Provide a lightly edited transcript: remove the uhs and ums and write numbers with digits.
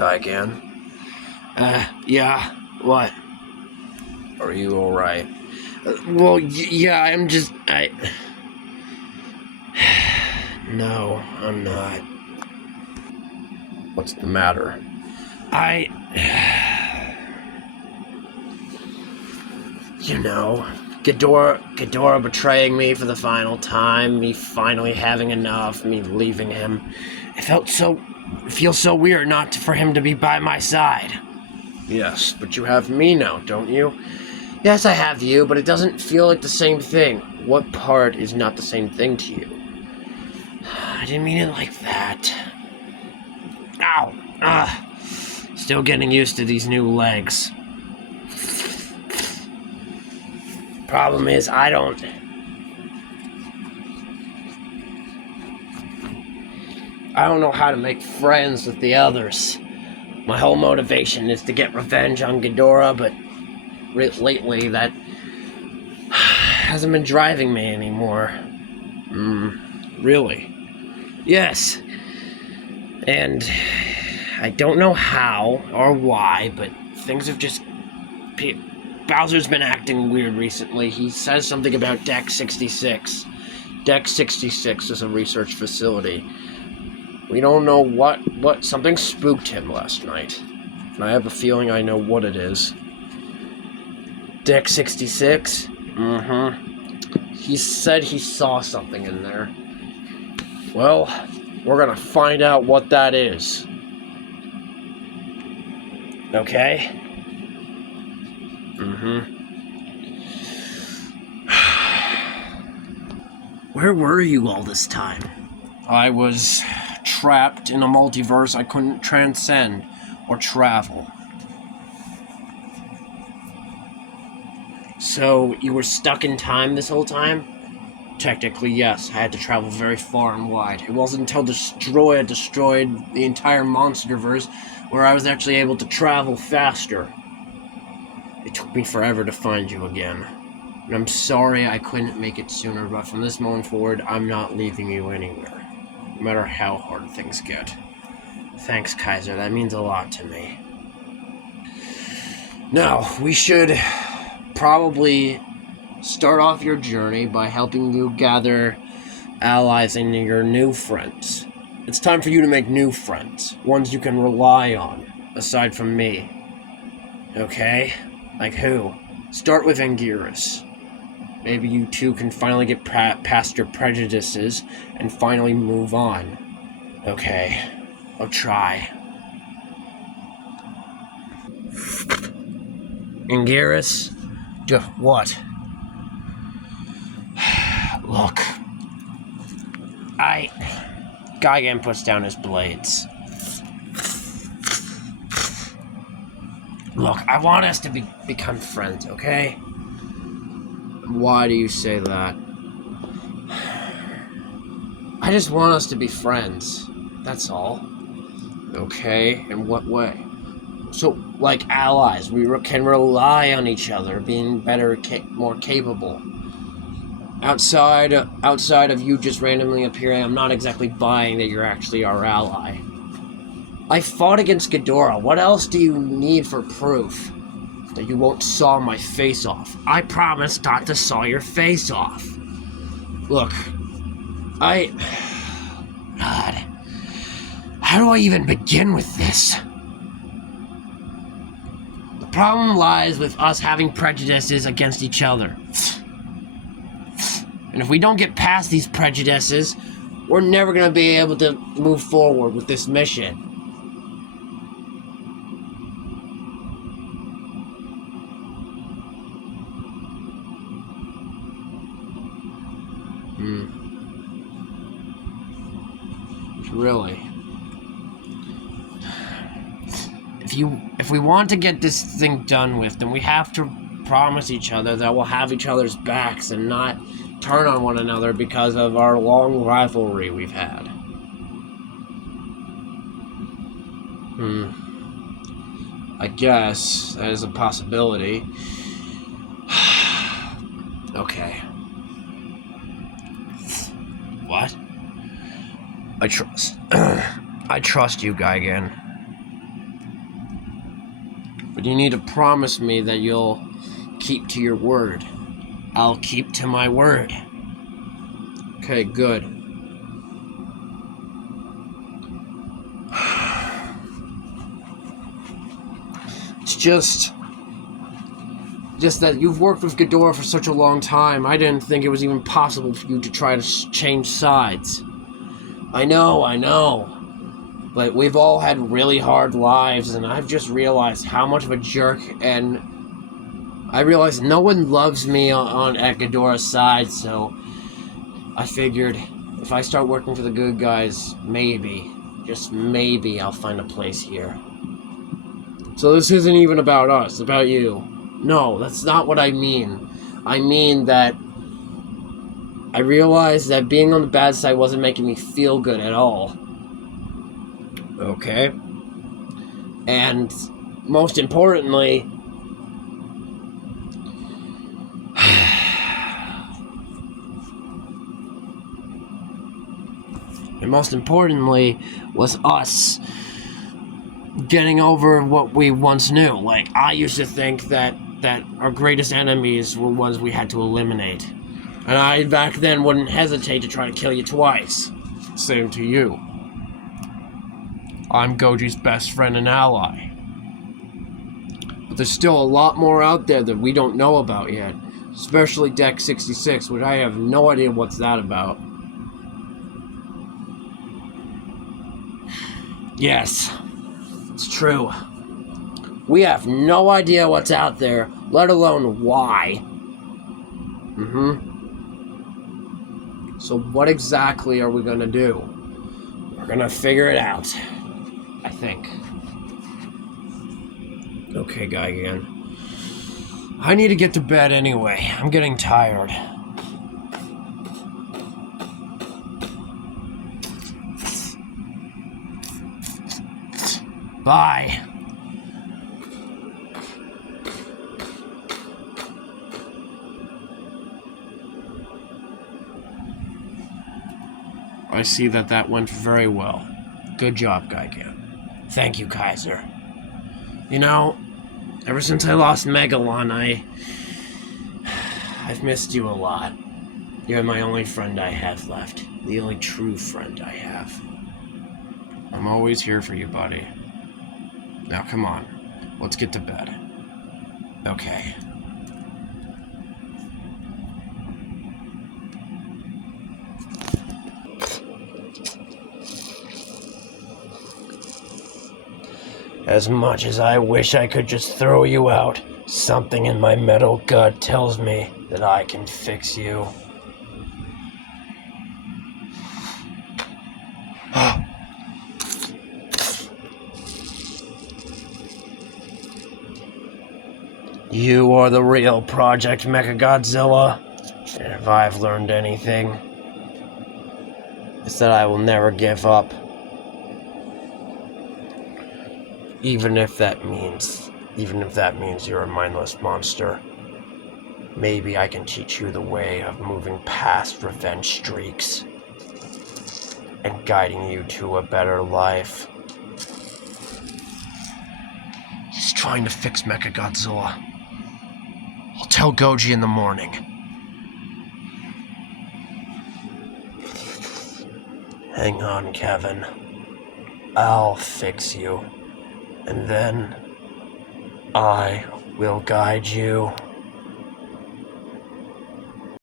Gigan? Yeah, what? Are you alright? Yeah, No, I'm not. What's the matter? Ghidorah betraying me for the final time, me finally having enough, me leaving him. It feels so weird for him to be by my side. Yes, but you have me now, don't you? Yes, I have you, but it doesn't feel like the same thing. What part is not the same thing to you? I didn't mean it like that. Ow! Still getting used to these new legs. Problem is, I don't know how to make friends with the others. My whole motivation is to get revenge on Ghidorah, but lately that hasn't been driving me anymore. Really? Yes. And I don't know how or why, but things have just... Bowser's been acting weird recently. He says something about Deck 66. Deck 66 is a research facility. We don't know what something spooked him last night. And I have a feeling I know what it is. Deck 66? He said he saw something in there. Well, we're gonna find out what that is. Okay? Where were you all this time? I was trapped in a multiverse I couldn't transcend or travel. So, you were stuck in time this whole time? Technically, yes. I had to travel very far and wide. It wasn't until Destroya destroyed the entire Monsterverse where I was actually able to travel faster. It took me forever to find you again. And I'm sorry I couldn't make it sooner, but from this moment forward, I'm not leaving you anywhere. No matter how hard things get. Thanks, Kaiser. That means a lot to me. Now, we should probably start off your journey by helping you gather allies and your new friends. It's time for you to make new friends. Ones you can rely on, aside from me. Okay? Like who? Start with Anguirus. Maybe you two can finally get past your prejudices and finally move on. Okay, I'll try. Anguirus? What? Look. Gigan puts down his blades. Look, I want us to become friends, okay? Why do you say that? I just want us to be friends. That's all. Okay, in what way? So, like allies, we can rely on each other, being better, more capable. Outside of you just randomly appearing, I'm not exactly buying that you're actually our ally. I fought against Ghidorah. What else do you need for proof that you won't saw my face off? I promised not to saw your face off. Look, God, how do I even begin with this? The problem lies with us having prejudices against each other. And if we don't get past these prejudices, we're never going to be able to move forward with this mission. Really? If we want to get this thing done with, then we have to promise each other that we'll have each other's backs and not turn on one another because of our long rivalry we've had. I guess that is a possibility. Okay. What? I trust you, Gigan. But you need to promise me that you'll keep to your word. I'll keep to my word. Okay, good. It's just that you've worked with Ghidorah for such a long time. I didn't think it was even possible for you to try to change sides. I know. But we've all had really hard lives, and I've just realized how much of a jerk, and I realized no one loves me at Ghidorah's side, so I figured if I start working for the good guys, maybe, just maybe, I'll find a place here. So this isn't even about us, it's about you. No, that's not what I mean. I mean that I realized that being on the bad side wasn't making me feel good at all. Okay. And most importantly, was us getting over what we once knew. Like, I used to think that our greatest enemies were ones we had to eliminate. And I, back then, wouldn't hesitate to try to kill you twice. Same to you. I'm Goji's best friend and ally. But there's still a lot more out there that we don't know about yet. Especially Deck 66, which I have no idea what's that about. Yes, it's true. We have no idea what's out there, let alone why. So what exactly are we gonna do? We're gonna figure it out, I think. Okay, Gigan. I need to get to bed anyway. I'm getting tired. Bye. I see that went very well. Good job, Gigan. Thank you, Kaiser. You know, ever since I lost Megalon, I've missed you a lot. You're my only friend I have left. The only true friend I have. I'm always here for you, buddy. Now come on, let's get to bed. Okay. As much as I wish I could just throw you out, something in my metal gut tells me that I can fix you. You are the real Project Mechagodzilla, and if I've learned anything, it's that I will never give up. Even if that means you're a mindless monster. Maybe I can teach you the way of moving past revenge streaks and guiding you to a better life. He's trying to fix Mechagodzilla. I'll tell Goji in the morning. Hang on, Kevin. I'll fix you. And then I will guide you.